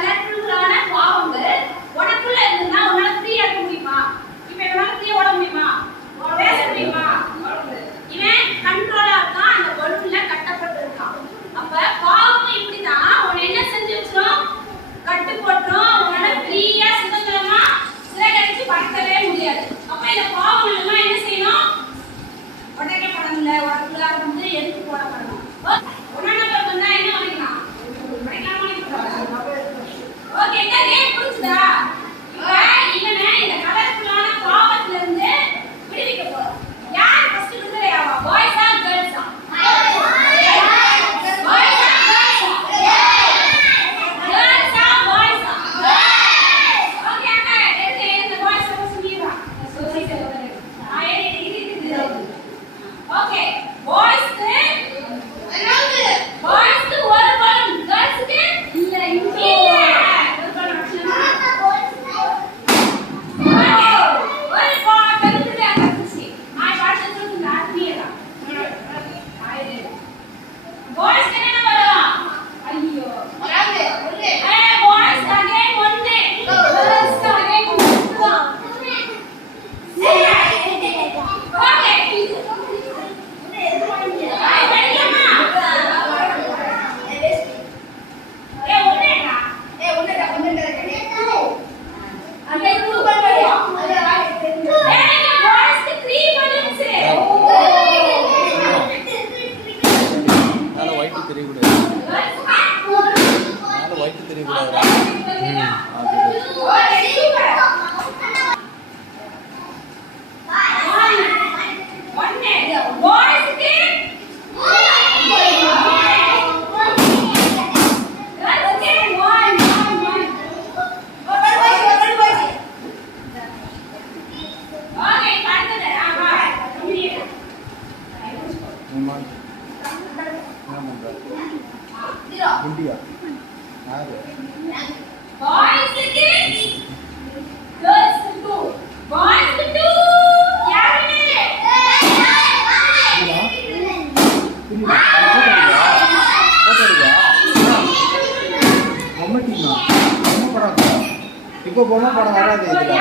கலர்ஃபுல்லான பாவங்கள் உனக்குள்ள இருந்தா உன்னால ஃப்ரீயா இருக்க முடியுமா? இப்ப என்னால ஃப்ரீயா ஓட முடியுமா? பேச முடியுமா? இவன் கண்ட்ரோலா இருக்கான், அந்த பலூன்ல கட்டப்பட்டு இருக்கான். அப்ப பாவம் இப்படிதான் உன்னை என்ன செஞ்சு வச்சிரும்? கட்டு போட்டுரும். உன்னால ஃப்ரீயா சுதந்திரமா சிறகடிச்சு பறக்கவே முடியாது. அப்ப இந்த பாவம் எல்லாம் என்ன செய்யணும்? உடைக்கப்படணும்ல, உனக்குள்ள வந்து எடுத்து போடப்படணும். உடனே வந்தா என்ன பண்ணிக்கலாம்? ஓகே, கேம் புரிஞ்சுதா? இப்ப இவனை இந்த கலர்ஃபுல்லான பாவத்துல இருந்து விடுவிக்க போறோம். யார் ஃபர்ஸ்ட் விடுதலை ஆவா? பாய்ஸா கேர்ள்ஸா? India. Boys க்கு girls க்கு boys க்கு யாருமே இப்போ பொம்மை படம் வராது இதுல.